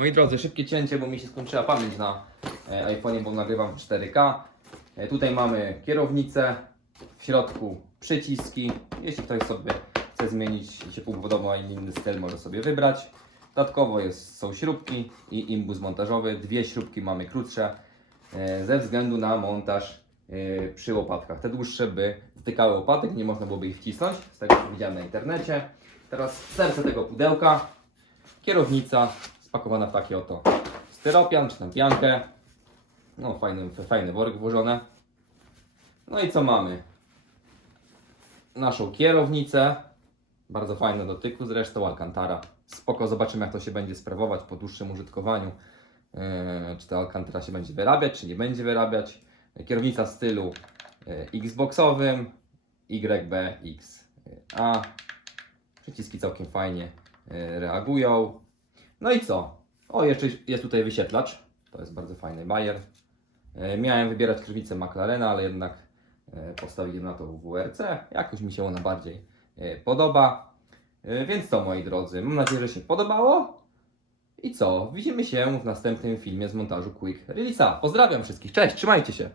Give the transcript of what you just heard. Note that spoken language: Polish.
Moi drodzy, szybkie cięcie, bo mi się skończyła pamięć na e, iPhone'ie, bo nagrywam w 4K. E, tutaj mamy kierownicę, w środku przyciski. Jeśli ktoś sobie chce zmienić się podoba inny styl, może sobie wybrać. Dodatkowo jest, są śrubki i imbus montażowy. Dwie śrubki mamy krótsze e, ze względu na montaż przy łopatkach. Te dłuższe by dotykały łopatek, nie można byłoby ich wcisnąć, z tego co widziałem na internecie. Teraz serce tego pudełka, kierownica spakowana w taki oto styropian czy tam piankę. No fajny, fajny worek włożone. No i co mamy? Naszą kierownicę, bardzo fajne do dotyku zresztą, Alcantara. Spoko, zobaczymy jak to się będzie sprawować po dłuższym użytkowaniu. Yy, czy ta Alcantara się będzie wyrabiać, czy nie będzie wyrabiać. Kierownica w stylu yy, Xboxowym, YBXA. Przyciski całkiem fajnie yy, reagują. No i co? O, jeszcze jest tutaj wyświetlacz. To jest bardzo fajny Bayer. Yy, Miałem wybierać kierownicę McLarena, ale jednak yy, postawiłem na to WRC. Jakoś mi się ona bardziej yy, podoba. Więc to moi drodzy, mam nadzieję, że się podobało. I co? Widzimy się w następnym filmie z montażu Quick Release'a. Pozdrawiam wszystkich, cześć, trzymajcie się!